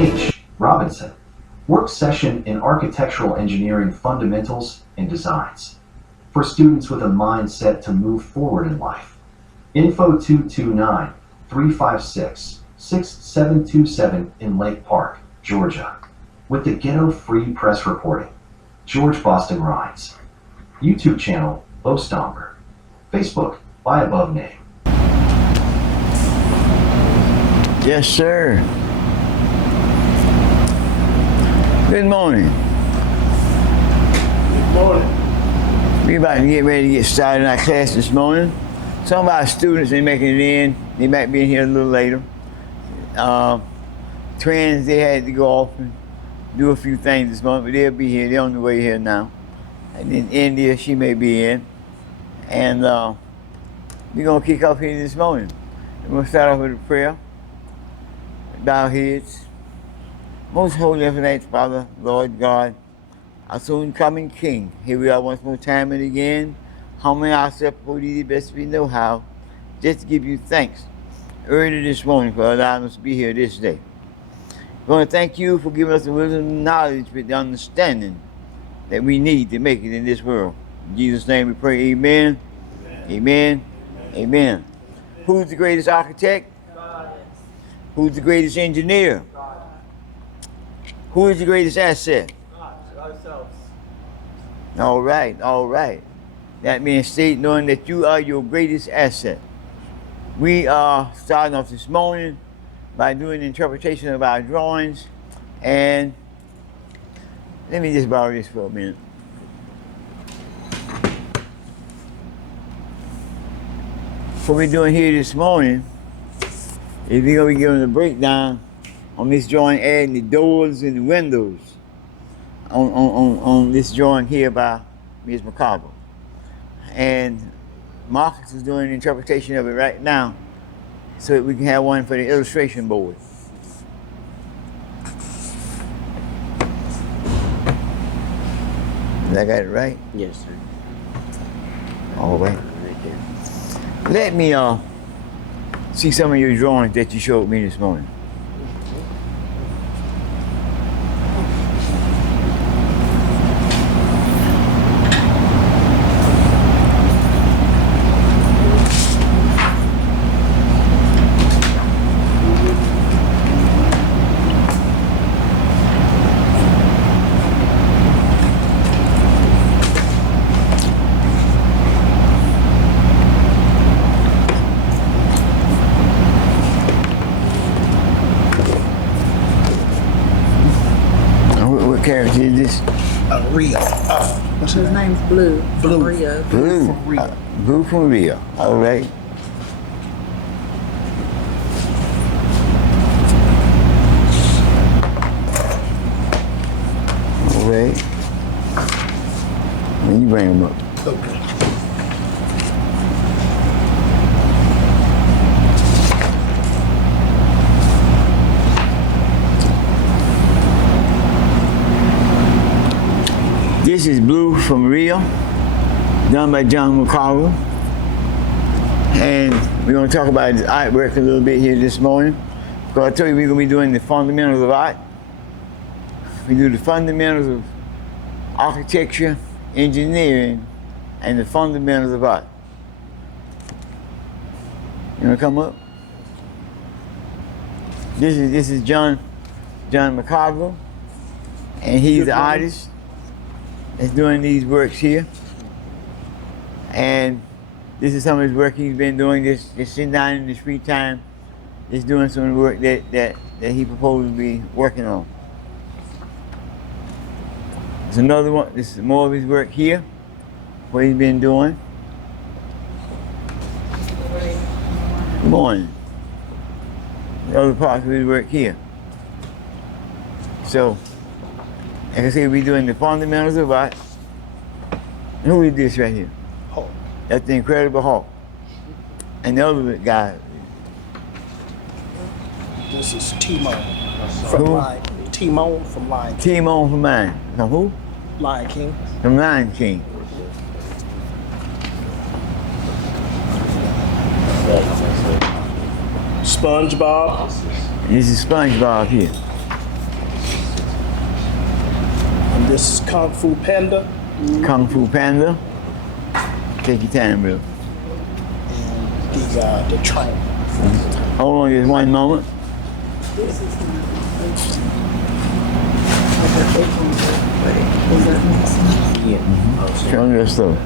H. Robinson. Work session in Architectural Engineering Fundamentals and Designs. For students with a mindset to move forward in life. Info 229-356-6727 in Lake Park, Georgia. With the Ghetto Free Press reporting. George Boston Rhymes. YouTube channel, Bo Stomper. Facebook, by above name. Yes, sir. Good morning. Good morning. We're about to get ready to get started in our class this morning. Some of our students ain't making it in. They might be in here a little later. Twins, they had to go off and do a few things this morning, but they'll be here. They're on the way here now. And then India, she may be in. And we're going to kick off here this morning. We're going to start off with a prayer. Bow our heads. Most holy infinite Father, Lord God, our soon coming King, here we are once more time and again, humbling ourselves before thee the best we know how, just to give you thanks early this morning for allowing us to be here this day. We want to thank you for giving us the wisdom and knowledge with the understanding that we need to make it in this world. In Jesus' name we pray, amen, amen, amen. Amen. Who's the greatest architect? God. Who's the greatest engineer? God. Who is the greatest asset? God. Ourselves. All right, all right. That means state knowing that you are your greatest asset. We are starting off this morning by doing the interpretation of our drawings. And let me just borrow this for a minute. What we're doing here this morning is we're going to be giving a breakdown on this drawing, adding the doors and the windows on this drawing here by Ms. McCarver. And Marcus is doing an interpretation of it right now so that we can have one for the illustration board. Did I got it right? Yes, sir. All right. Right there. Let me see some of your drawings that you showed me this morning. What character is this? Rio. What's His name's Blue. Blue. From Rio. Blue. from Rio. Blue from Rio. All right. All right. Let me bring them up. Okay. This is Blue from Rio, done by John McCarver. And we're going to talk about his artwork a little bit here this morning. Because I told you we're going to be doing the fundamentals of art. We do the fundamentals of architecture, engineering, and the fundamentals of art. You want to come up? This is John McCarver, and he's the artist that's doing these works here. And this is some of his work he's been doing, just sitting down in his free time, just doing some of the work that he proposed to be working on. There's another one, this is more of his work here, what he's been doing. Good morning. The other parts of his work here. So, like I say, we're doing the fundamentals of art. And who is this right here? Hulk. That's the Incredible Hulk. And the other guy. This is Timon Who? from Lion. Timon from Lion King. Timon from mine. From who? Lion King. From Lion King. SpongeBob. This is SpongeBob here. This is Kung Fu Panda. Kung Fu Panda. Take your time, bro. And the train. Hold on just one moment. Show me your stuff.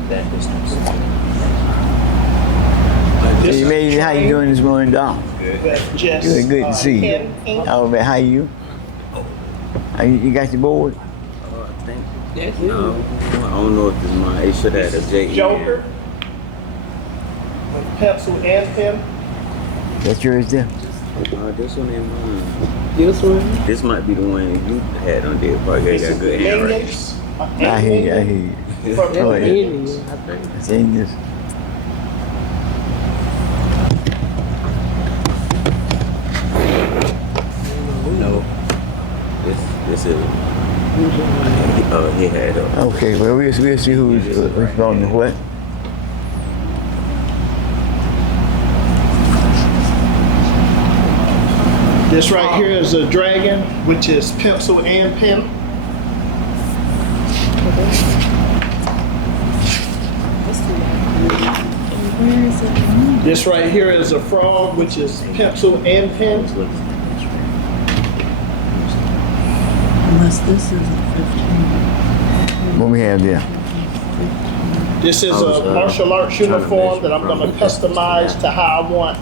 This Hey, lady, how you doing this morning, Doc? Just, Good to see you. pen ink. How are you? You got your board? I think. No, I don't know if this is mine. It should have had a J. Joker. With pencil and pen. That's yours there. This one ain't mine. This one? This might be the one you had on there. Probably got good handwriting. Minions. I hear you. Go ahead. I seen this. No. This is. He had Okay, well, we'll see who's responding to what. This right here is a dragon, which is pencil and pen. This right here is a frog, which is pencil and pen. Unless this is a 15. What we have there? This is a martial arts uniform that I'm going to customize to how I want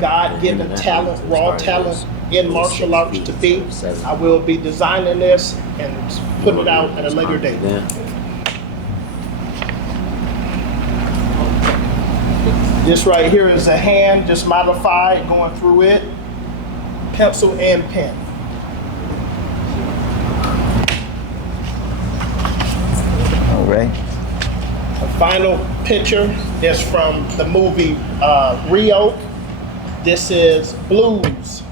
God-given talent, raw talent in martial arts to be. I will be designing this and putting it out at a later date. This right here is a hand, just modified, going through it. Pencil and pen. All right. The final picture is from the movie Rio. This is Blue's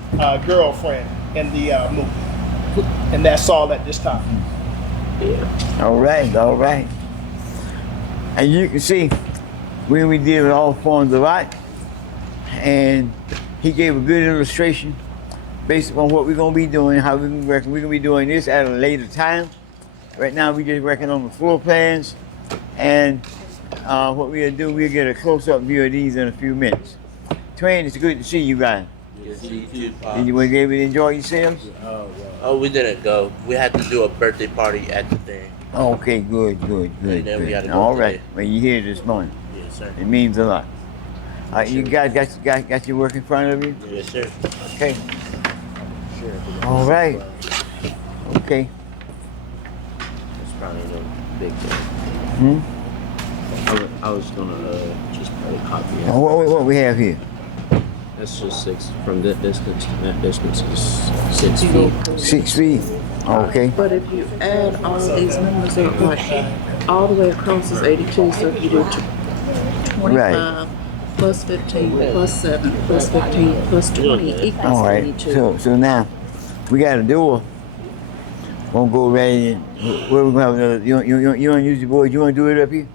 girlfriend in the movie. And that's all at this time. All right. And you can see we did with all forms of art, and he gave a good illustration based upon what we're gonna be doing, how we're gonna be doing this at a later time. Right now we're just working on the floor plans, and what we'll do, we'll get a close-up view of these in a few minutes. Twain, it's good to see you guys. Yes, you too, Pop. Did you want to be able to enjoy yourselves? Oh, we didn't go. We had to do a birthday party at the thing. Okay, good. And then we gotta go All right. today. Well, you're here this morning. Yes, sir. It means a lot. You guys got your work in front of you? Yes, sir. Okay. All right. Okay. It's probably no big deal. Hmm? I was gonna just put a copy. Oh, what we have here? That's just 6 from that distance to that distance is 6 feet. 6 feet. Okay. But if you add all of these numbers up, like all the way across is 82, so if you do 25 Right. plus 15 plus 7 plus 15 plus 20 equals All right. 82. So now we got a door. Won't go right in. Where we gonna have another? You want to use the board? You want to do it up here?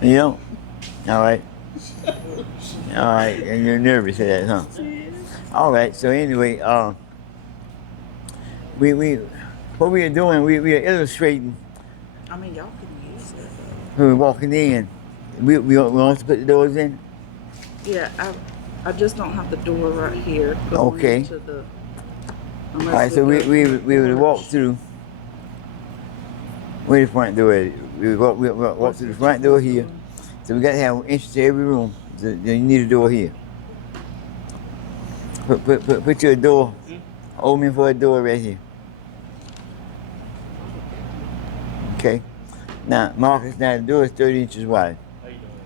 You don't? All right. All right. And you're nervous at that, huh? All right. So anyway, what we are doing, we are illustrating. I mean, y'all can use it. When we're walking in, we want to put the doors in. Yeah, I just don't have the door right here. going Okay. into the- All right. So we would walk through. Where the front door is. We walk through the front door here. So we got to have entrance to every room. So you need a door here. Put your door. Open for a door right here. Okay. Now, Marcus, now the door is 30 inches wide.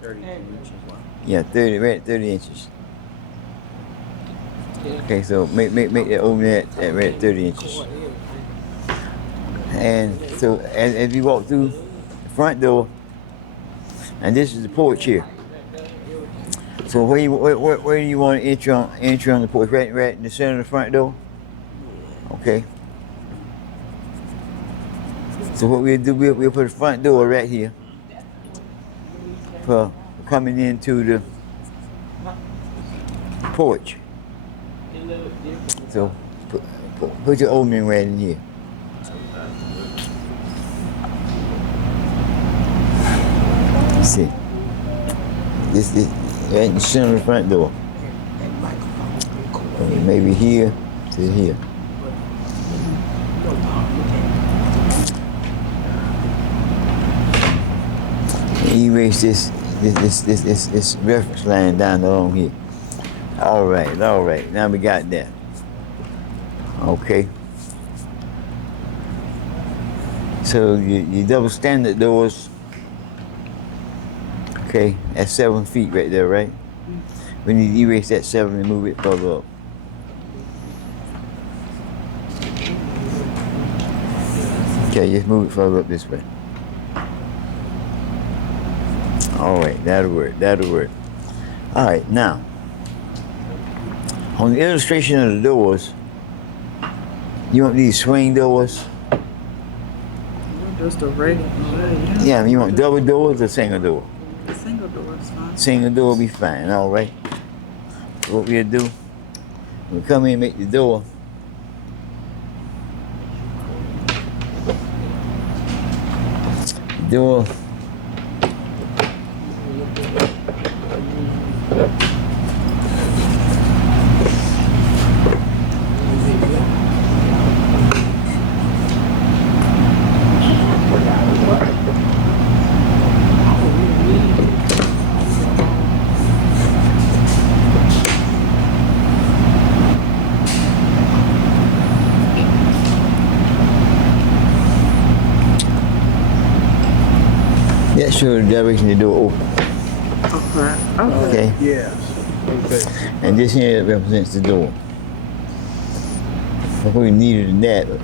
32 inches wide. Yeah, 30 inches. Okay, so make that open at right at 30 inches. And so as you walk through the front door, and this is the porch here. So where do you want to enter on the porch? Right in the center of the front door? Okay. So what we'll do, we'll put the front door right here for coming into the porch. So put Put your opening right in here. See, this right in the center of the front door. Maybe here to here. Erase this reference line down along here. All right. Now we got that. Okay. So your double standard doors. Okay, that's 7 feet right there, right? We need to erase that 7 and move it further up. Okay, just move it further up this way. All right, that'll work. All right, now, on the illustration of the doors, you want these swing doors? Just a regular. Yeah, you want double doors or single door? The single door is fine. Single door will be fine, all right. What we'll do, we'll come in and make the door. Door. That shows the direction the door open. Okay. Yes. Okay. And this here represents the door. I probably neater than that, but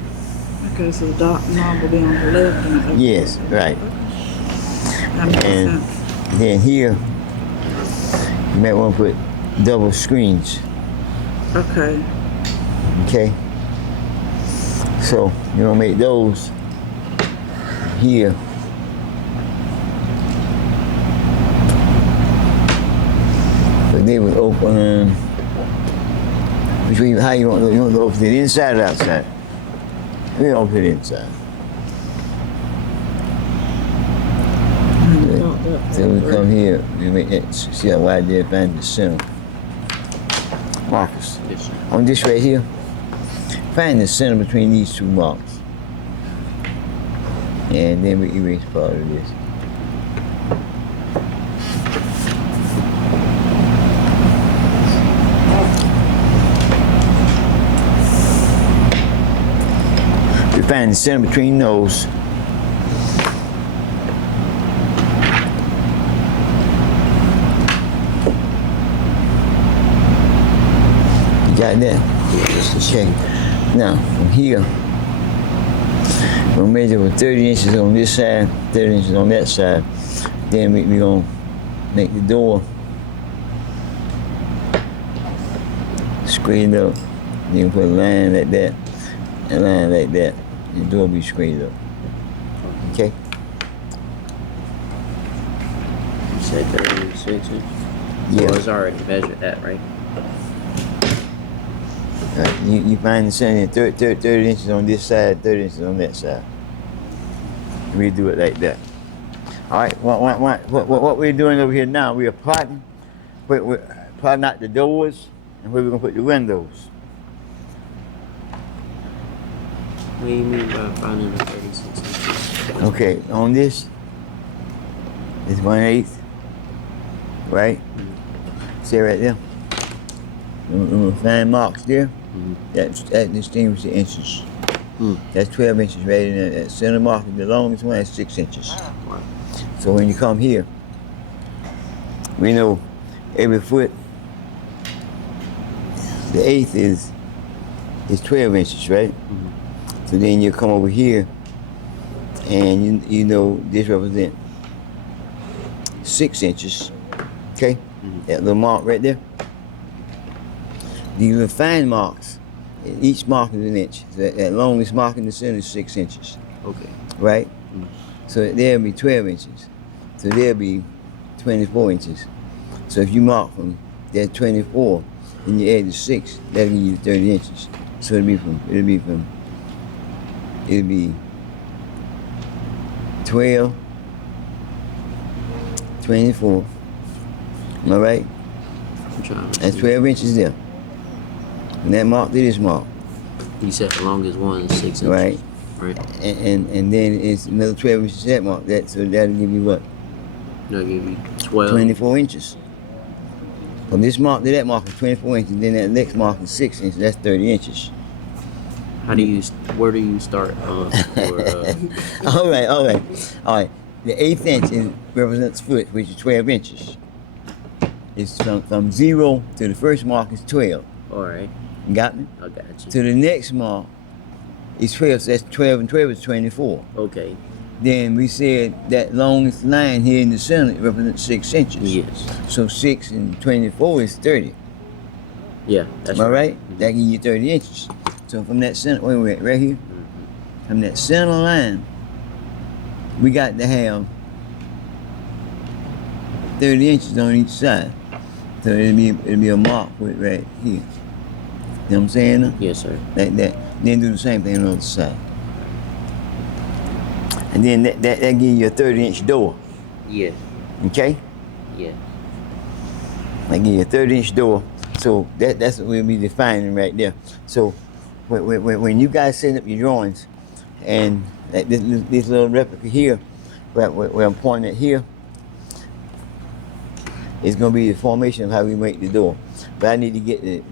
Okay, so the dark knob will be on the left. And yes, right. That makes And sense. then here, you might want to put double screens. Okay. Okay. So you want to make those here. So they would open. Which way? How you want to open it? Inside or outside? We open it inside. So we come here. We make that. See how wide there? Find the center. Markers. On this right here. Find the center between these two marks. And then we erase part of this. We find the center between those. You got that? Okay. Now, from here, we'll measure with 30 inches on this side, 30 inches on that side. Then we're going to make the door squared up. You can put a line like that, a line like that. The door will be squared up. Okay? You said 36 inches? Yeah. Well, it's already measured that, right? You find the center 30 inches on this side, 30 inches on that side. We do it like that. All right. What we're doing over here now, we are plotting. We're plotting out the doors and where we're gonna put the windows. What do you mean by finding the 36 inches? Okay. On this, it's 1/8, right? See right there. Fine marks there. That distinguishes the inches. That's 12 inches right in there. That center mark is the longest one, that's 6 inches. Wow. So when you come here, we know every foot, the 1/8 is 12 inches, right? So then you come over here, and you know this represents 6 inches, okay? That little mark right there. These little fine marks, each mark is an inch. So that longest mark in the center is 6 inches, Okay. right? So there'll be 12 inches. So there'll be 24 inches. So if you mark from that 24 and you add the 6, that'll give you 30 inches. So it'll be 12, 24. Am I right? I'm trying to That's see. 12 inches there. From that mark to this mark, You said the longest one is 6 inches. right? Right. And then it's another 12 inches that mark. So that'll give you what? That'll give you 12. 24 inches. From this mark to that mark is 24 inches. Then that next mark is 6 inches. That's 30 inches. Where do you start? all right. The 1/8 inch represents foot, which is 12 inches. It's from 0 to the first mark is 12. All right. You got me? I got you. To the next mark is 12. So that's 12 and 12 is 24. Okay. Then we said that longest line here in the center represents 6 inches. Yes. So 6 and 24 is 30. Yeah. That's Am I right? That gives you 30 inches. So from that center, wait, right here? From that center line, we got to have 30 inches on each side. So it'll be a mark with right here. You know what I'm saying? Now? Yes, sir. Like that. Then do the same thing on the other side. And then that gives you a 30-inch door. Yes. Okay? Yes. That gives you a 30-inch door. So that's what we'll be defining right there. So when you guys set up your drawings, and like this little replica here, where I'm pointing at here, it's gonna be the formation of how we make the door. But I need to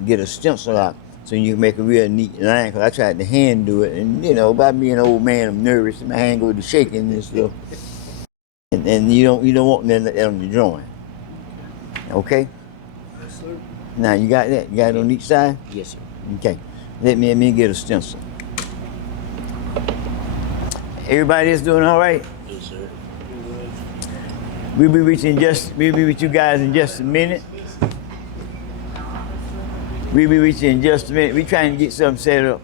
get a stencil out so you can make a real neat line. Cause I tried to hand do it, and by being an old man, I'm nervous, and my hand goes to shaking and stuff. And you don't want that on the drawing. Okay? Yes, sir. Now you got that? You got it on each side? Yes, sir. Okay. Let me get a stencil. Everybody is doing all right? Yes, sir. We'll be with you guys in just a minute. We'll be with you in just a minute. We're trying to get something set up.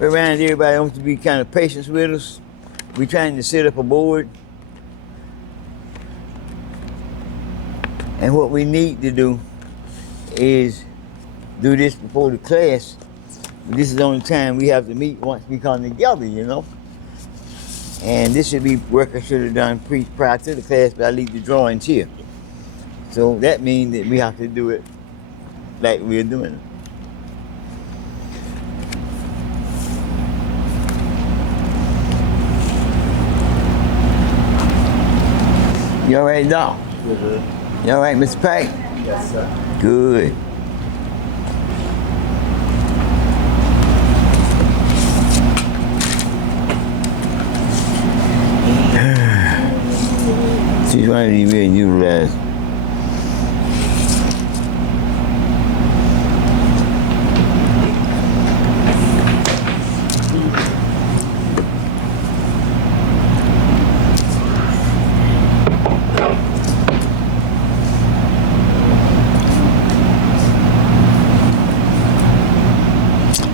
Around everybody wants to be kind of patient with us. We're trying to set up a board. And what we need to do is do this before the class. This is the only time we have to meet once we come together, And this should be work I should have done prior to the class, but I leave the drawings here. So that means that we have to do it like we're doing it. You all right, Doc? Mm-hmm. You all right, Mr. Pack? Yes, sir. Good. She's trying to be really utilized.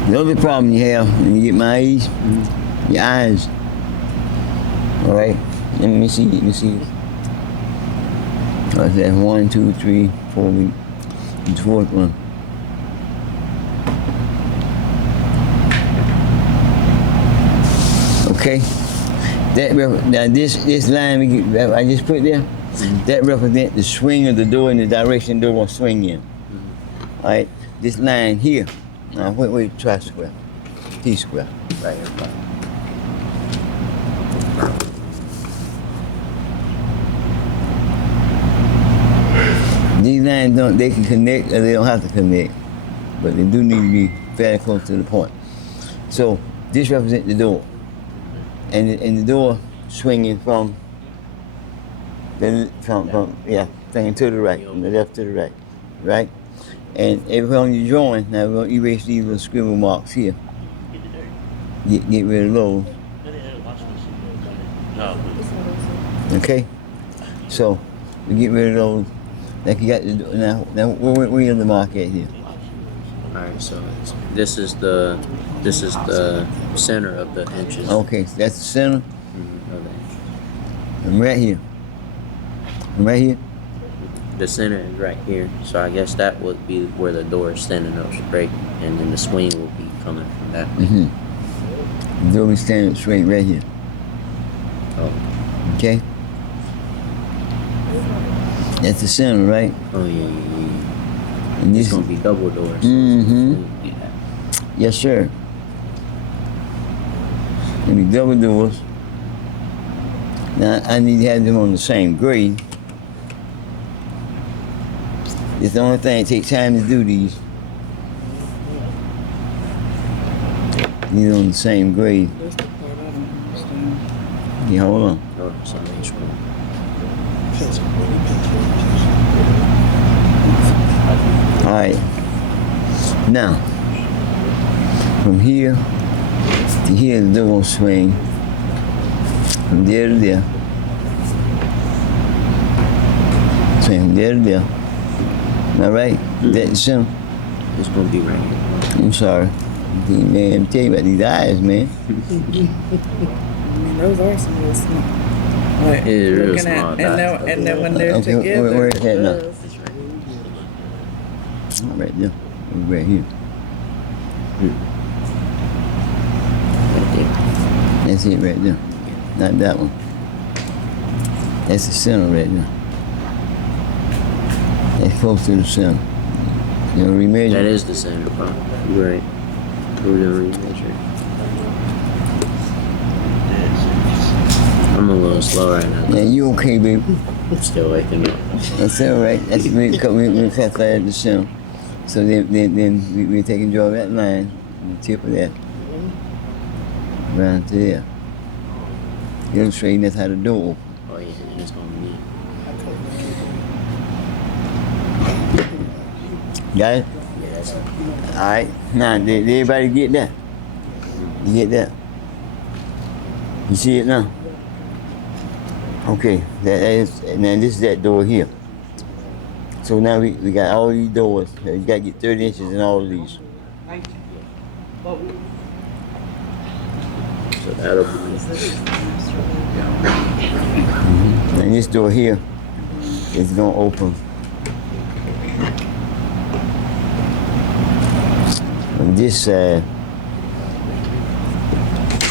The other problem you have when you get my eyes, your eyes. All right, let me see. What's that? 1, 2, 3, 4 weeks. The fourth one. Okay. Now this line I just put there, that represents the swing of the door and the direction the door will swing in. All right. This line here. Now wait, try square. T-square. Right here. These lines they can connect or they don't have to connect, but they do need to be fairly close to the point. So this represents the door, and the door swinging from swinging to the right, from the left to the right, right. And everywhere on your drawing, now we're going to erase these little scribble marks here. Get rid of those. Okay? So, we get rid of those. Like you got now where the mark at here? Alright, so this is the center of the inches. Okay, so that's the center. Okay. I'm right here. Right here? The center is right here, so I guess that would be where the door is standing up straight, and then the swing will be coming from that way. Mm-hmm. The door be standing straight right here. Oh. Okay? That's the center, right? Oh yeah. And It's this gonna be double doors. Mm-hmm. Yeah. Yes, sir. It'll be double doors. Now, I need to have them on the same grade. It's the only thing, it takes time to do these. Need on the same grade. That's the part I don't understand. Yeah, hold on. Oh, sorry, it's wrong. All right. Now, from here to here, the door will swing. From there to there. Swing from there to there. All right? That's the center. It's gonna be right here. I'm sorry. Man, I'm telling you about these eyes, man. I mean, those are some real small. Like, It is real looking small at, and then when they're Okay, together, where is that now? it's Right there. Right here. Right there. That's it right there. Not that one. That's the center right there. That's close to the center. You know, remeasure. That is the center part. You're right. We're gonna remeasure. I'm a little slow right now. Yeah, you okay, baby? I'm still waking up. That's all right. That's we classify at the center. So then we take and draw that line, the tip of that, around to there. Illustrating that's how the door open. Oh yeah, it's gonna be. Got it? Yeah, that's it. All right. Now, did everybody get that? You get that? You see it now? Okay. That is, and then this is that door here. So now we got all these doors. You got to get 30 inches in all of these. So that'll be. And this door here is going to open on this side.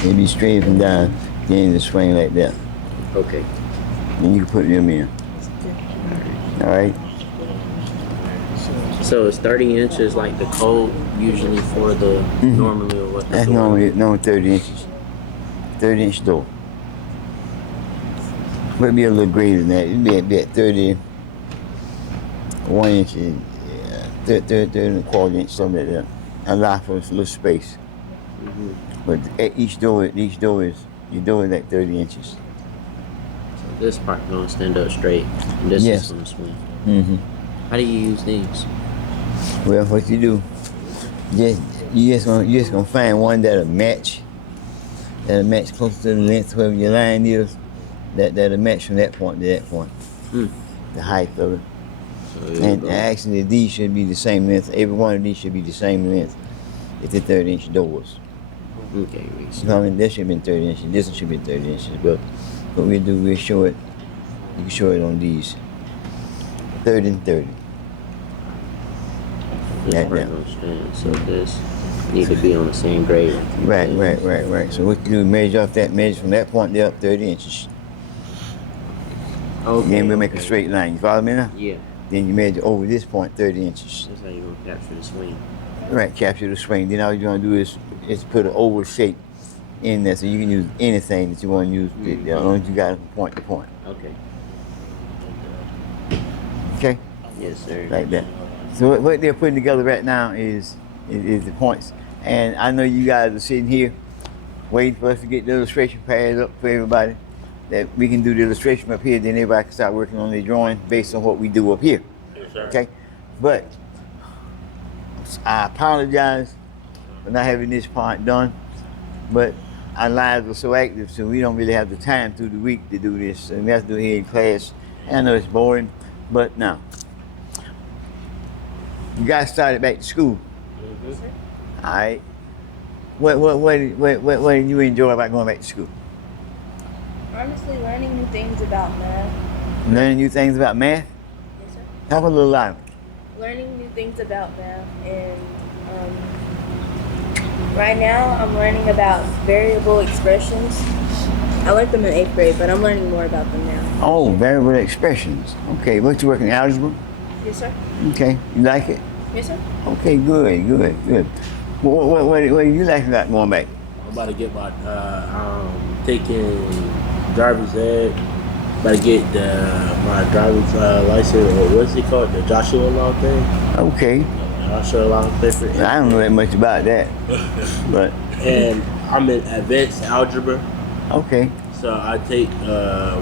It'll be straight from down, then the swing like that. Okay. Then you can put them in. All right. So it's 30 inches like the code usually for the normally or what the That's door? normally 30 inches. 30-inch door. But it'd be a little greater than that. It'd be at 31 inches, 30 and a quarter inch, something like that. Allow for a little space. But at each door is your door is like 30 inches. So this part gonna stand up straight. And this Yes. is gonna swing. Mm-hmm. How do you use these? Well, what you do, you just gonna find one that'll match close to the length wherever your line is. That'll match from that point to that point. The height of it. So And actually, these should be the same length. Every one of these should be the same length. It's the 30-inch doors. okay, I mean, this should have been 30 inches. This one should be 30 inches. But what we'll do, we'll show it. You can show it on these. 30 and 30. this That part down. gonna stand. So this need to be on the same grade. Right. So what you do, measure off that, measure from that point there up 30 inches. Okay. Then we'll make a straight line. You follow me now? Yeah. Then you measure over this point 30 inches. That's how you gonna capture the swing. Right, capture the swing. Then all you're gonna do is put an oval shape in there, so you can use anything that you want to use. As long as you got it from point to point. Okay. Okay, Yes, sir. like that. So what they're putting together right now is the points. And I know you guys are sitting here waiting for us to get the illustration pads up for everybody, that we can do the illustration up here, then everybody can start working on their drawing based on what we do up here. Yes, sir. Okay, but I apologize for not having this part done, but our lives are so active, so we don't really have the time through the week to do this, and we have to do it here in class. And I know it's boring, but now you guys started back to school. All right. What did you enjoy about going back to school? Honestly, learning new things about math. Learning new things about math. Yes, sir. Talk a little louder. Learning new things about math and Right now, I'm learning about variable expressions. I learned them in 8th grade, but I'm learning more about them now. Oh, variable expressions. Okay, what you working algebra? Yes, sir. Okay, you like it? Yes, sir. Okay, good. What do you like about going back? I'm about to get my taking driver's ed. About to get my driver's license, or what's it called, the Joshua Law thing. Okay, Joshua Law paper. I don't know that much about that, but And I'm in advanced algebra, okay. so I take.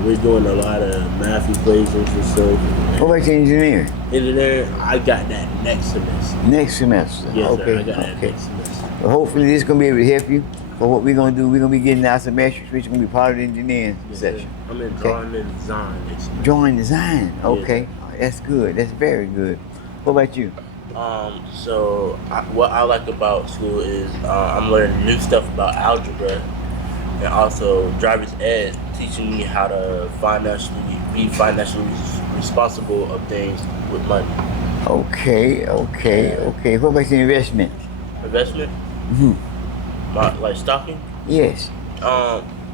We're doing a lot of math equations and stuff. What about your engineering? Engineering, I got that next semester. Next semester. Yes, Okay, sir. I got that okay. next semester. Well, hopefully this is gonna be able to help you. But what we're gonna do, we're gonna be getting our semesters, which is gonna be part of the engineering Yes, section. sir. I'm in drawing and design next semester. Drawing design. Okay, that's good. That's very good. What about you? So what I like about school is I'm learning new stuff about algebra, and also driver's ed teaching me how to be financially responsible of things with money. Okay. What about your investment? Investment, like stocking. Yes.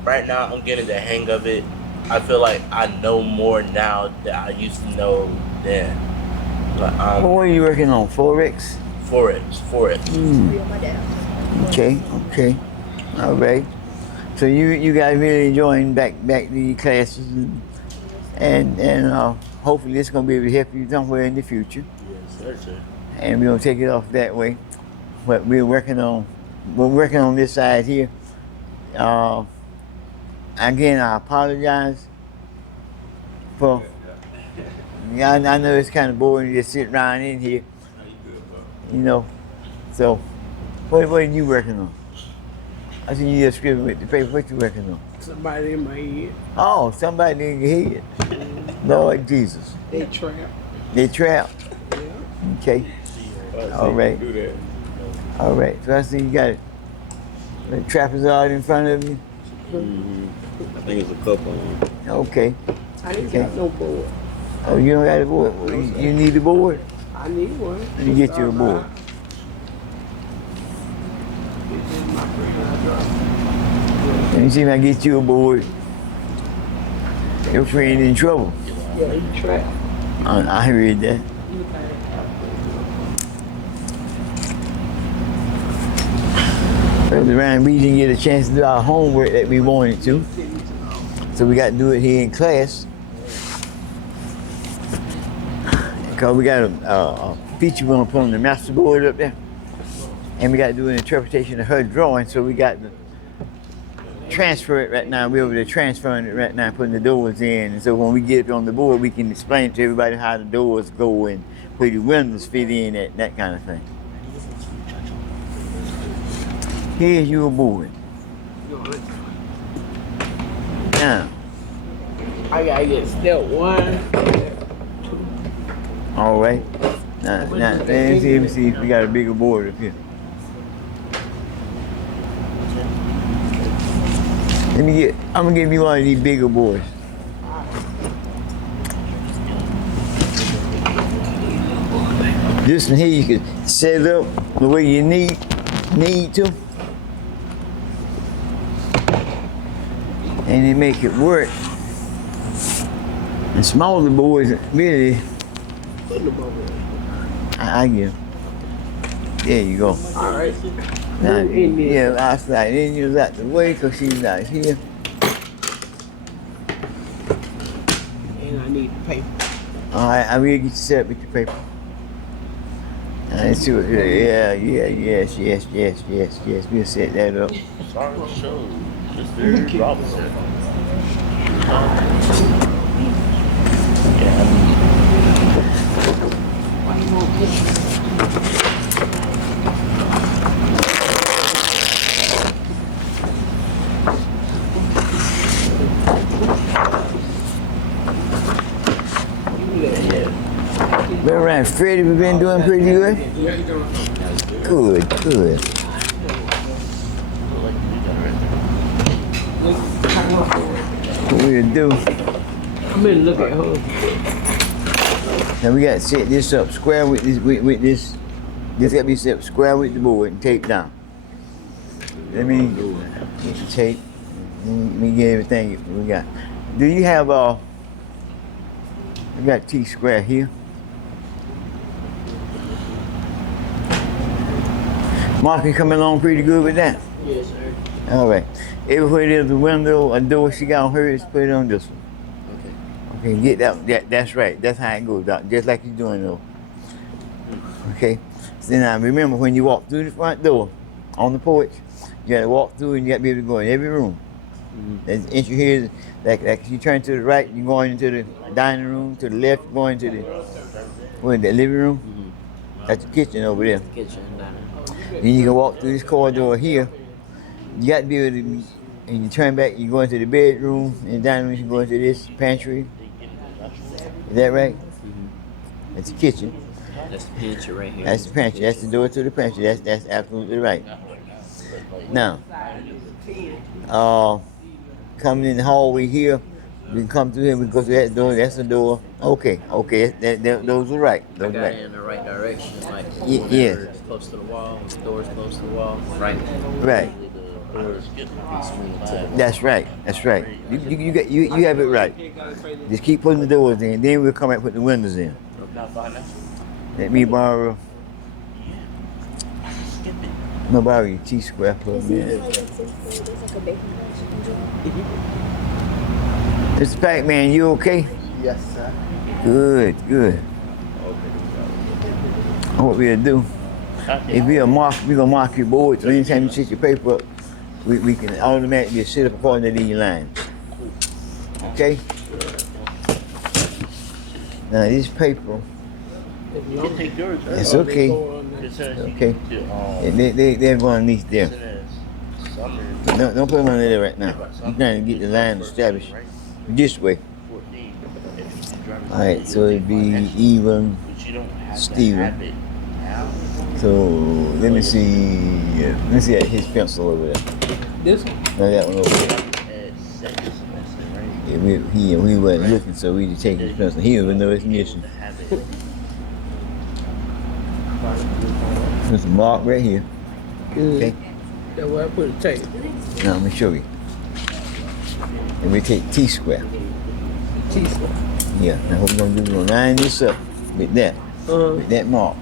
Right now I'm getting the hang of it. I feel like I know more now than I used to know then. Like, What are you working on? Forex? Forex. My dad. Okay. All right. So you guys really enjoying back to your classes and hopefully this is gonna be able to help you somewhere in the future. Yes, sir. And we're gonna take it off that way. But we're working on this side here. Again, I apologize for. I know it's kind of boring to just sit around in here. You know, so what are you working on? I see you just scribbling with the paper. What you working on? Somebody in my head. Oh, somebody in your head. Lord Jesus. They trapped. They trapped. Yeah. Okay. All right. All right. So I see you got the trapezoid in front of you. I think it's a couple. Okay. I didn't got no board. Oh, you don't got a board? You need a board? I need one. Let me get you a board. Let me see if I can get you a board. Your friend in trouble. Yeah, he trapped. I heard that. Well, around we didn't get a chance to do our homework that we wanted to. So we got to do it here in class. Because we got a feature we're going to put on the master board up there. And we got to do an interpretation of her drawing. So we got to transfer it right now. We're over there transferring it right now, putting the doors in. And so when we get it on the board, we can explain to everybody how the doors go and where the windows fit in, that kind of thing. Here's your board. Now. I gotta get step 1. All right. Now, let me see if we got a bigger board up here. I'm gonna give you one of these bigger boards. This one here you can set it up the way you need to. And they make it work. And smaller boards really, I get them. There you go. All right. Now, yeah, I slide in, you out the way because she's not here. And I need the paper. All right, I will get you set up with your paper. Let's see what, yes. We'll set that up. Sorry to show Mr. Robinson. Been around Freddie, we've been doing pretty good? Yeah, you doing Good. What we'll do, I'm in look at her. now we got to set this up square with this, This got to be set up square with the board and taped down. Let me get the tape. Let me get everything we got. Do you have we got T-square here. Mark, you coming along pretty good with that? Yes, sir. All right. Everywhere there's a window, a door she got on hers, put it on this one. Okay. Okay, get that. That's right. That's how it goes, Doc. Just like you're doing though. Okay. So now remember, when you walk through the front door on the porch, you gotta walk through and you gotta be able to go in every room. As entry here, like you turn to the right, you're going into the dining room. To the left, you're going to the living room. That's the kitchen over there. Kitchen and dining. Then you can walk through this corridor here. You got to be able to, and you turn back, you go into the bedroom, and the dining room, you go into this pantry. Is that right? That's the kitchen. That's the pantry right here. That's the pantry. That's the door to the pantry. That's absolutely right. Now, coming in the hallway here, we can come through here. We go through that door. That's the door. Okay. Those are right. I Those got are right. it in the right direction, like Yes. whenever it's close to the wall, the door's close to the wall, right. Right. The door's swinging to the wall. That's right. That's right. You have it right. Just keep putting the doors in. Then we'll come back and put the windows in. Let me borrow. I'm gonna borrow your T-square for a minute. Mr. Pac-Man, you okay? Yes, sir. Good. What we'll do, if we're gonna mark your board, so anytime you set your paper up, we can automatically set up according to these lines. Okay? Now this paper, it's okay. It's okay. They're going underneath there. Don't put them under there right now. I'm trying to get the line established this way. Alright, so it'd be even Steven. So let me see. Let me see his pencil over there. This one? No, that one over there. Yeah, we wasn't looking, so we just take his pencil. He don't even know it's missing. There's a mark right here. Okay. That's where I put the tape. Now let me show you. And we take T-square. T-square. Yeah. Now what we're gonna do? We're gonna line this up with that. With that mark.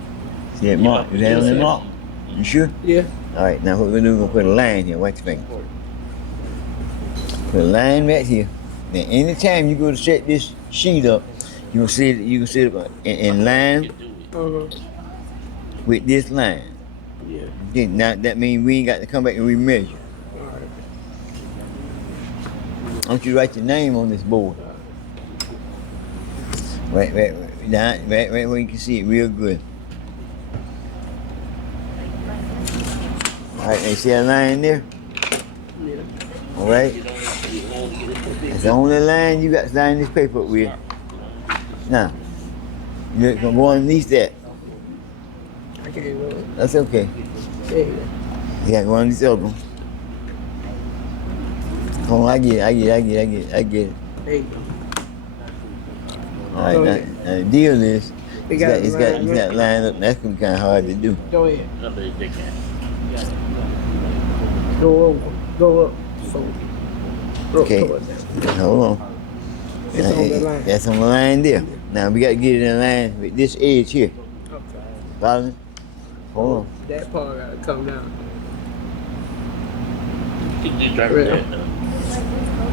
See that mark? Is that on that mark? You sure? Yeah. All right. Now what we're gonna do? We're gonna put a line here. Watch your finger. Put a line right here. Now anytime you go to set this sheet up, you can see it in line with this line. Yeah. Okay, now that means we ain't got to come back and remeasure. I want you to write your name on this board. Right where you can see it real good. All right, you see that line there? Yeah. All right. That's the only line you got to line this paper up with. Now, you're gonna go underneath that. I can't go. That's okay. There you go. You gotta go underneath the other one. Hold on, I get it. There you go. All right, now the deal is, It's it's got lined up. That's gonna be kind of hard to do. Go ahead. Go over. Go up. So, Okay. go down. Hold on. It's on the line. That's on the line there. Now we got to get it in line with this edge here. Okay. Follow me? Hold on. That part gotta come down.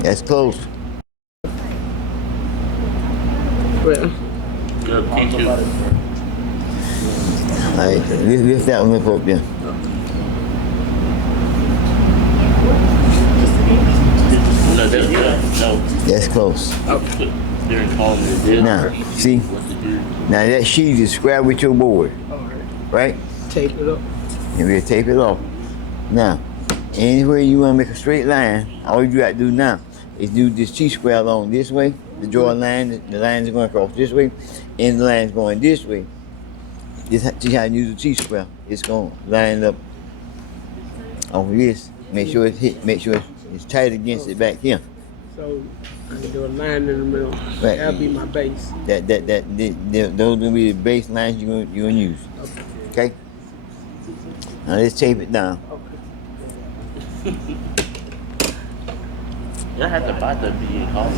That's close. Well, All right, lift that one up there. That's close. Now, see? Now that sheet is square with your board, right? tape it up. And we'll tape it off. Now, anywhere you want to make a straight line, all you got to do now is do this T-square along this way. The draw line, the lines are going across this way, and the line's going this way. This is how you use the T-square. It's going to line up on this. Make sure it's hit. Make sure it's tight against it back here. So I can do a line in the middle. Right. That'll be my base. Those gonna be the base lines you're gonna use. Okay. Now let's tape it down. You don't have to buy the BA college.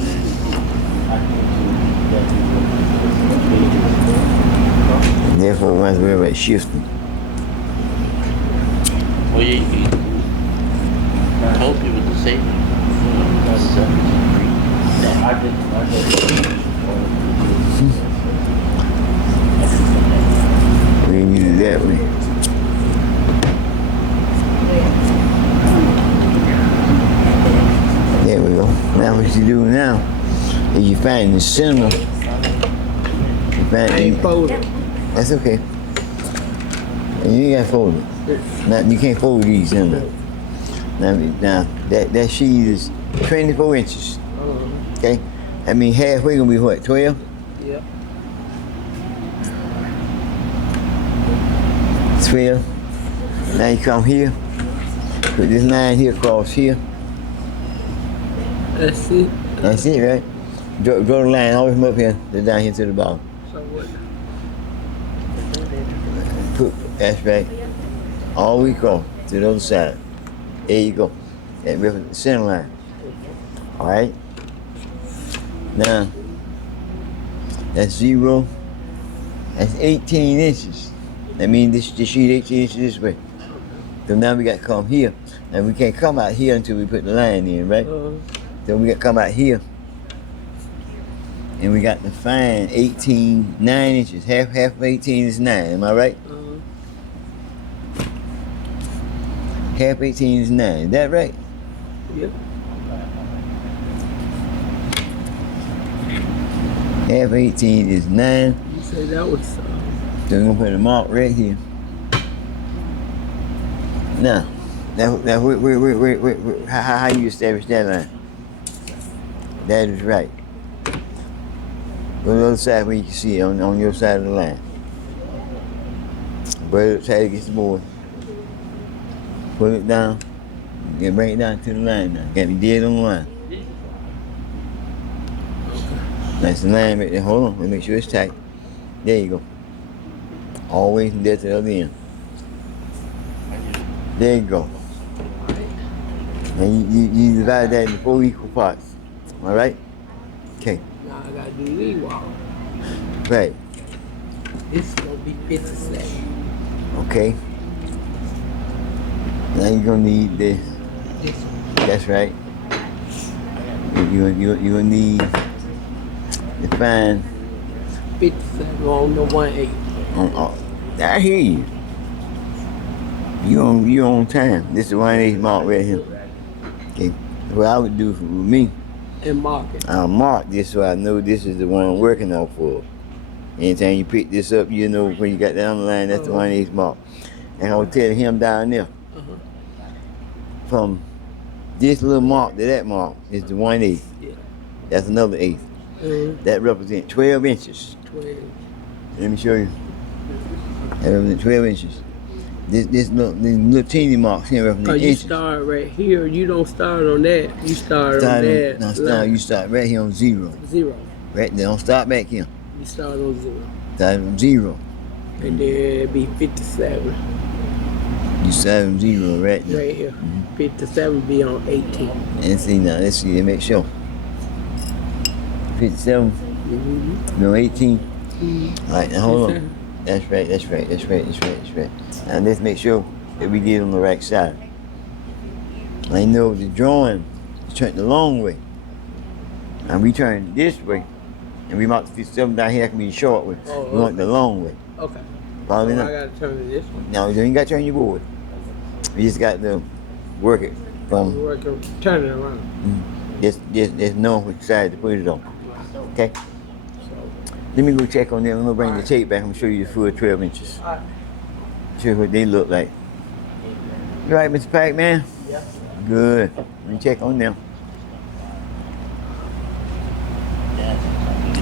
Therefore, we must worry about shifting. Well, yeah, you can tell people to save it. We didn't use it that way. There we go. Now what you do now is you find the center. You find I ain't folded. That's okay. And you ain't got to fold it. Now, you can't fold these in there. Now that sheet is 24 inches. Okay? I mean halfway gonna be what, 12? Yep. 12. Now you come here, put this line here across here. That's it. That's it, right? Draw the line all the way from up here to down here to the bottom. So what? That's right. All the way across to the other side. There you go. That represents the center line. All right. Now, that's 0. That's 18 inches. That means this sheet 18 inches this way. So now we got to come here. And we can't come out here until we put the line in, right? So we got to come out here. And we got to find 9 inches. Half of 18 is 9, am I right? Half 18 is 9, is that right? Yep. Half 18 is 9. You said that was. So we're gonna put a mark right here. Now how you establish that line? That is right. Go to the other side where you can see it on your side of the line. Braid it up tight against the board. Pull it down. You bring it down to the line now. Got me dead on the line. That's the line right there. Hold on, let me make sure it's tight. There you go. All the way from there to the other end. There you go. And you divide that into 4 equal parts. All right? Okay. Now I gotta do these walls. Right. This is gonna be 57. Okay. Now you're gonna need this. This one. That's right. You're gonna need to find 57 on the 1/8. I hear you. You on time. This is the 1/8 mark right here. Okay. What I would do for me, And mark it. I'll mark this so I know this is the one I'm working off for. Anytime you pick this up, you know when you got that on the line, that's the 1/8 mark. And I'll tell him down there, from this little mark to that mark is the 1/8. Yeah. That's another 1/8. That represents 12 inches. 12. Let me show you. That represents 12 inches. This little teeny marks here represent Cause you inches. start right here. You don't start on that. You start on that. You start right here on 0. 0. Right there. Don't start back here. You start on 0. Start on 0. And then it'd be 57 You start on 0 right there. right here. 57 be on 18. And see now, let's see, make sure. 57, no 18. All right, now hold on. That's right. Now let's make sure that we get it on the right side. I know the drawing is turned the long way. And we turn this way. And we mark the 57 down here, that can be the short way. We want the long way. Okay. Follow me So now? I gotta turn to this one. No, you ain't got to turn your board. You just got to work it from, Turn it around. just know which side to put it on. Okay? Let me go check on them. I'm gonna bring the tape back. I'm gonna show you the full 12 inches. Alright. Show you what they look like. You right, Mr. Pac-Man? Yeah. Good. Let me check on them.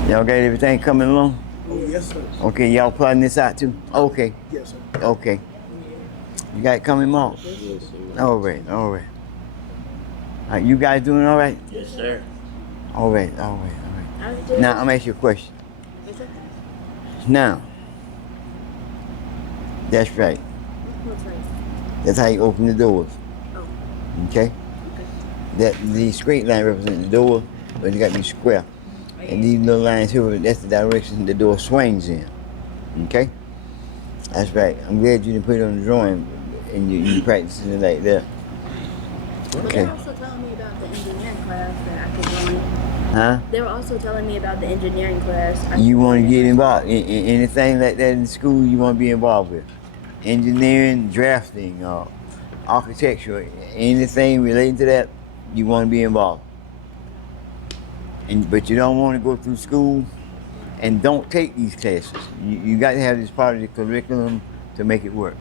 Y'all got everything coming along? Oh, yes, sir. Okay, y'all plotting this out too? Okay. Yes, sir. Okay. You got it coming along? All right. All right, you guys doing all right? Yes, sir. All right. Now, I'm gonna ask you a question. Now, that's right. That's how you open the doors. Okay? That the straight line represents the door, but it got to be square. And these little lines here, that's the direction the door swings in. Okay? That's right. I'm glad you didn't put it on the drawing and you practicing it like that. But Okay. they're also telling me about the engineering class that I could join. Huh? They were also telling me about the engineering class. You want to get involved in anything like that in school you want to be involved with. Engineering, drafting, architecture, anything relating to that, you want to be involved. But you don't want to go through school and don't take these classes. You got to have this part of the curriculum to make it work.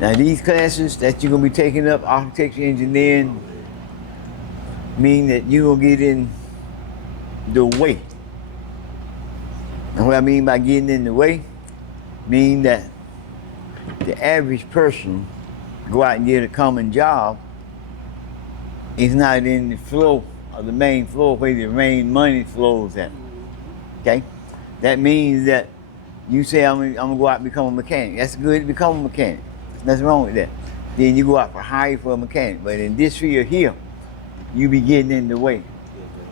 Now these classes that you're going to be taking up, architecture, engineering, mean that you're going to get in the way. And what I mean by getting in the way, mean that the average person go out and get a common job is not in the flow of the main flow where the main money flows at. Okay? That means that you say, I'm gonna go out and become a mechanic. That's good to become a mechanic. Nothing wrong with that. Then you go out for hire for a mechanic. But in this field here, you be getting in the way.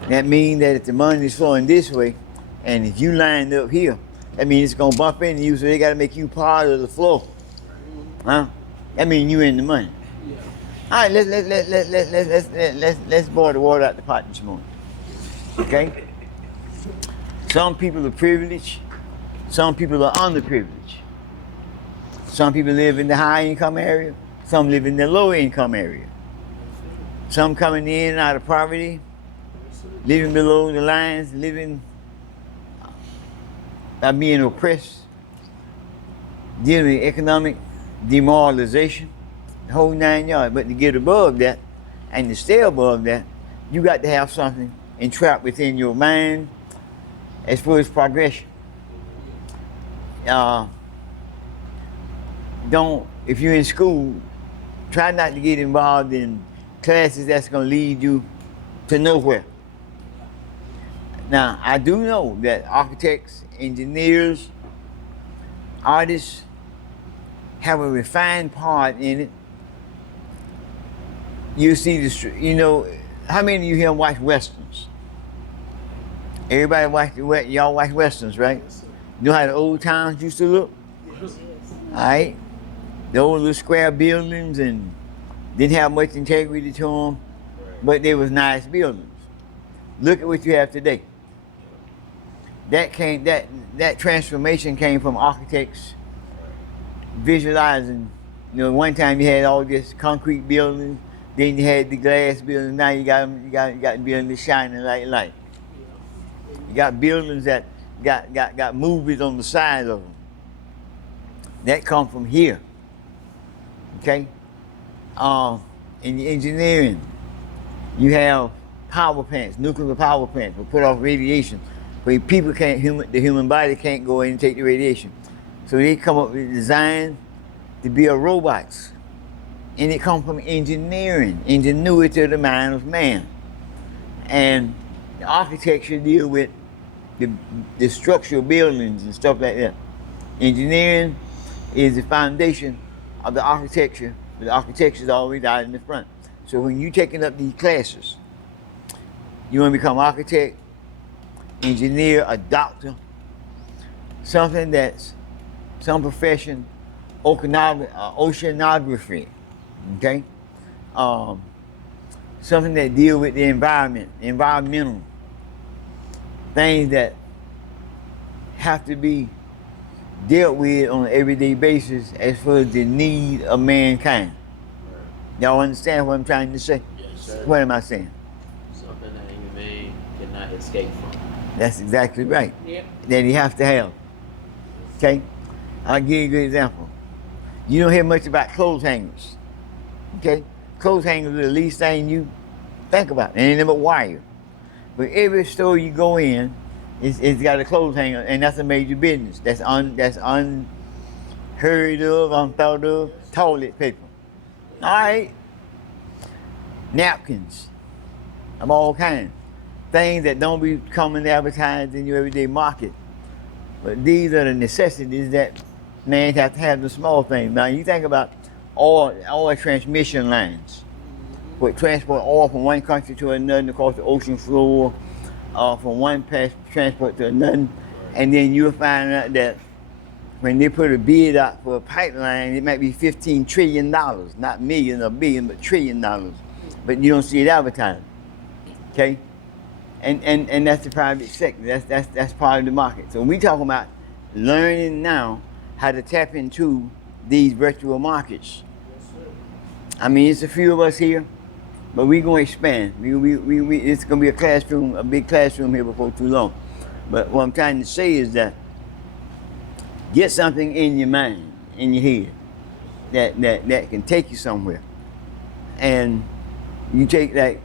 That means that if the money is flowing this way, and if you lined up here, that means it's gonna bump into you, so they gotta make you part of the flow. Huh? That means you in the money. All right, let's boil the water out the pot this morning. Okay? Some people are privileged. Some people are underprivileged. Some people live in the high income area. Some live in the low income area. Some coming in and out of poverty, living below the lines, living by being oppressed, dealing with economic demoralization, the whole 9 yards. But to get above that and to stay above that, you got to have something entrapped within your mind as far as progression. If you're in school, try not to get involved in classes that's going to lead you to nowhere. Now, I do know that architects, engineers, artists have a refined part in it. You see how many of you here watch Westerns? Everybody y'all watch Westerns, right? You know how the old towns used to look? All right? The old little square buildings and didn't have much integrity to them, but they was nice buildings. Look at what you have today. That transformation came from architects visualizing. One time you had all this concrete buildings, then you had the glass buildings. Now you got buildings shining like light. You got buildings that got movies on the side of them. That come from here. Okay? In the engineering, you have power plants, nuclear power plants, will put off radiation, where people the human body can't go in and take the radiation. So they come up with a design to build robots. And it comes from engineering, ingenuity of the mind of man. And the architecture deal with the structural buildings and stuff like that. Engineering is the foundation of the architecture, but the architecture is always out in the front. So when you're taking up these classes, you want to become architect, engineer, a doctor, something that's some profession, oceanography, okay? Something that deal with the environment, environmental things that have to be dealt with on an everyday basis as far as the need of mankind. Y'all understand what I'm trying to say? Yes, sir. What am I saying? Something that human cannot escape from. That's exactly right. Yep. That you have to have. Okay? I'll give you a good example. You don't hear much about clothes hangers. Okay? Clothes hangers are the least thing you think about. They ain't never wire. But every store you go in, it's got a clothes hanger, and that's a major business. That's unheard of, unthought of. Toilet paper. All right. Napkins of all kinds. Things that don't be commonly advertised in your everyday market. But these are the necessities that Man have to have the small things. Now you think about oil transmission lines, which transport oil from one country to another across the ocean floor, from one transport to another, and then you'll find out that when they put a bid out for a pipeline, it might be $15 trillion, not million or billion, but $1 trillion. But you don't see it advertised, okay? And that's the private sector. That's part of the market. So we talking about learning now how to tap into these virtual markets. I mean, it's a few of us here, but we're going to expand. It's going to be a classroom, a big classroom here before too long. But what I'm trying to say is that get something in your mind, in your head, that can take you somewhere. And you take like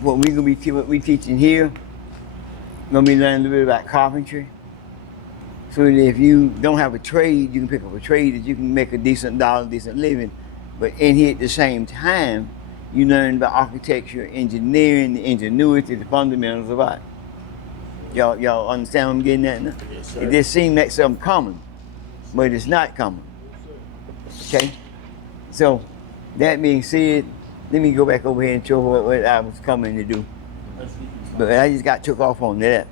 what we teaching here, gonna be learning a little bit about carpentry. So that if you don't have a trade, you can pick up a trade that you can make a decent dollar, decent living. But in here at the same time, you learn about architecture, engineering, the ingenuity, the fundamentals of art. Y'all understand what I'm getting at now? Yes, sir. It just seems like something common, but it's not common. Okay? So, that being said, let me go back over here and show what I was coming to do. But I just got took off on that.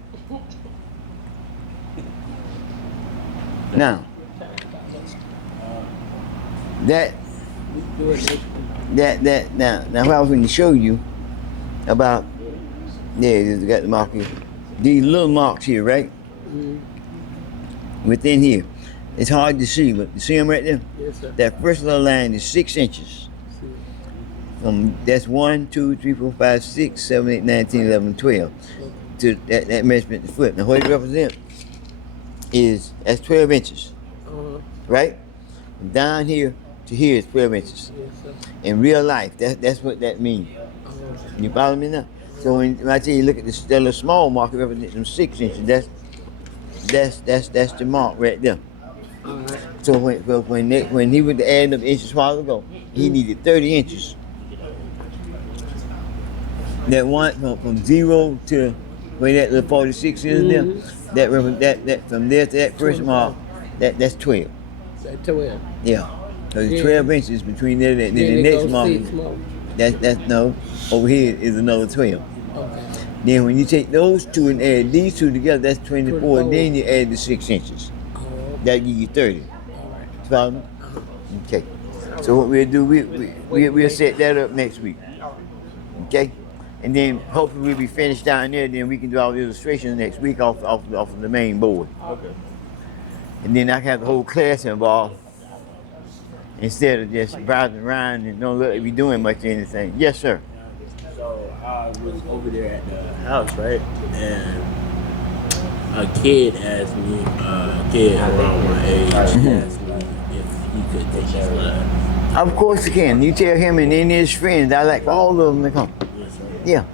Now, now what I was going to show you about, it's got the mark here. These little marks here, right? Within here. It's hard to see, but you see them right there? Yes, sir. That first little line is 6 inches. That's 1, 2, 3, 4, 5, 6, 7, 8, 9, 10, 11, 12. To that measurement the foot. Now what it represents that's 12 inches. Right? From down here to here is 12 inches. Yes, sir. In real life, that's what that means. You follow me now? So when I tell you look at the little small mark, it represents them 6 inches. That's the mark right there. So when he was adding up inches a while ago, he needed 30 inches. That one from 0 to where that little 46 is there, that from there to that first mark, that's 12. That's 12. Yeah. So there's 12 inches between there and the next mark. That's no. Over here is another 12. Okay. Then when you take those two and add these two together, that's 24. Then you add the 6 inches. That give you 30. Follow me? Okay. So what we'll do, we'll set that up next week. Okay? And then hopefully we'll be finished down there, then we can do all the illustrations next week off of the main board. Okay. And then I can have the whole class involved instead of just browsing around and don't look like we doing much of anything. Yes, sir. So I was over there at the house, right? And a kid asked me, a kid around my age asked me if he could take his lab. Of course you can. You tell him and any of his friends, I like all of them to come. Yes, sir. Yeah.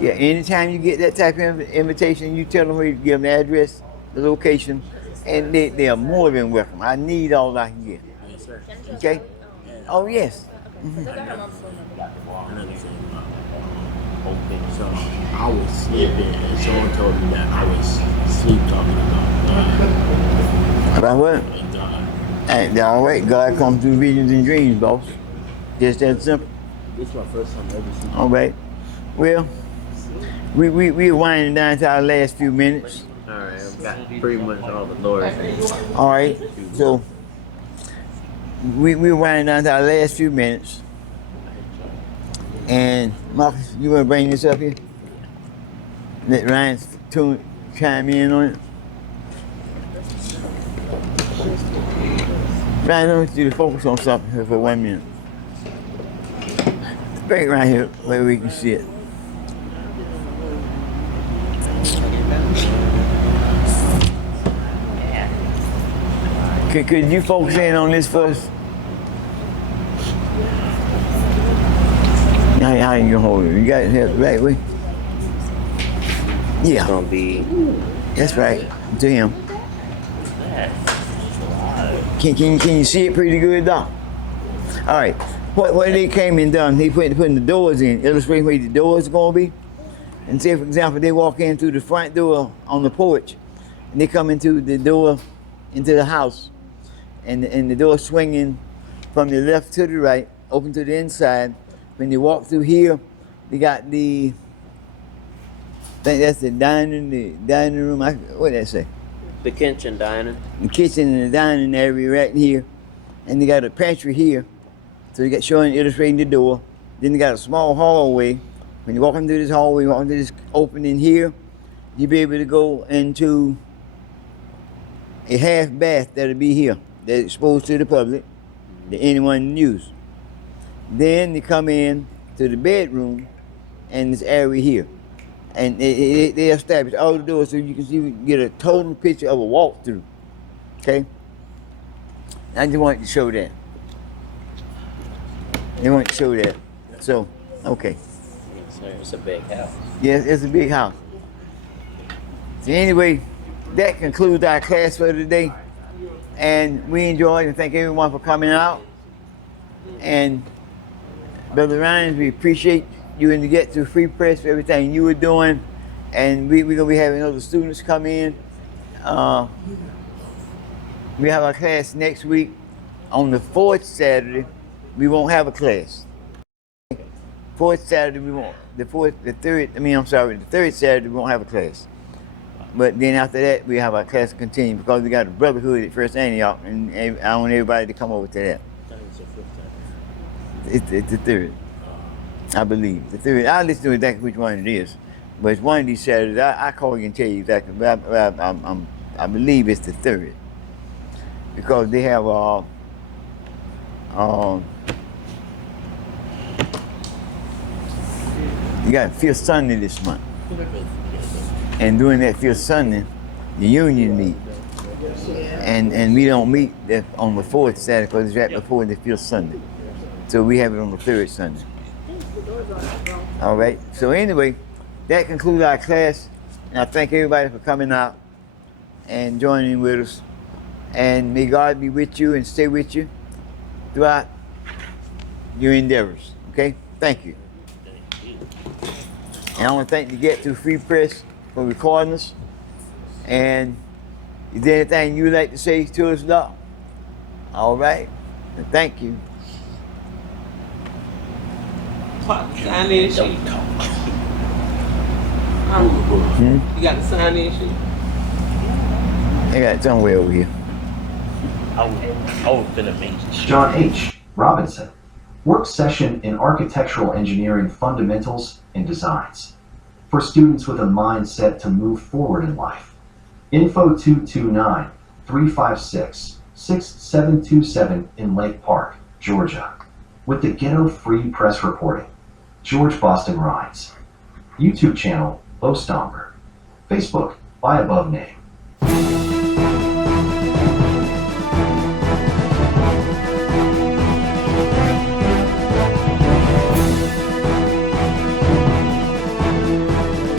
Yeah, anytime you get that type of invitation, you tell them where you give them the address, the location, and they are more than welcome. I need all I can get. Yes, sir. Okay? Oh, yes. Another thing so I was sleeping and someone told me that I was sleep talking About what? God. Hey, all right, God comes through visions and dreams, boss. Just that simple. This is my first time ever seeing. All right. Well, we're winding down to our last few minutes. All right, I've got pretty much all the lords. All right. So we're winding down to our last few minutes. And Marcus, you want to bring this up here? Let Ryan chime in on it. Ryan, I want you to focus on something here for 1 minute. Bring it right here where we can see it. Could you focus in on this first? How you gonna hold it? You got it the right way? Yeah. It's gonna be. That's right. To him. Can you see it pretty good, Doc? All right. What they came and done, they putting the doors in, illustrating where the doors are gonna be. And say, for example, they walk in through the front door on the porch, and they come into the door into the house, and the door swinging from the left to the right, open to the inside. When you walk through here, they got the, I think that's the dining room. What did I say? The kitchen dining. The kitchen and the dining area right here, and they got a pantry here. So you got showing, illustrating the door. Then they got a small hallway. When you walk into this hallway, walk into this opening here, you'll be able to go into a half bath that'll be here, that's exposed to the public, that anyone can use. Then they come in to the bedroom and this area here. And they establish all the doors so you can get a total picture of a walkthrough. Okay? I just wanted to show that. They want to show that. So, okay. Yes, sir. It's a big house. Yes, it's a big house. So anyway, that concludes our class for today. And we enjoyed and thank everyone for coming out. And Brother Ryan, we appreciate you and to get to Free Press for everything you were doing. And we're going to be having other students come in. We have our class next week. On the fourth Saturday, we won't have a class. Fourth Saturday, we won't. The third Saturday, we won't have a class. But then after that, we have our class continue because we got a brotherhood at First Antioch, and I want everybody to come over to that. It's the third, I believe. The third. I'll listen to exactly which one it is. But it's one of these Saturdays. I call you and tell you exactly. But I believe it's the third. Because they have you got Fifth Sunday this month. And during that Fifth Sunday, the union meet. And we don't meet on the fourth Saturday because it's right before the Fifth Sunday. So we have it on the third Sunday. All right. So anyway, that concludes our class. And I thank everybody for coming out and joining with us. And may God be with you and stay with you throughout your endeavors. Okay? Thank you. And I want to thank the Get to Free Press for recording us. And is there anything you'd like to say to us, Doc? All right. Thank you. Sign in sheet. You got the sign in sheet? I got it somewhere over here. I was finna make John H. Robinson. Work session in Architectural Engineering Fundamentals and Designs. For students with a mindset to move forward in life. Info 229-356-6727 in Lake Park, Georgia. With the Ghetto Free Press reporting. George Boston Rides. YouTube channel, Bo Stomber. Facebook, by above name.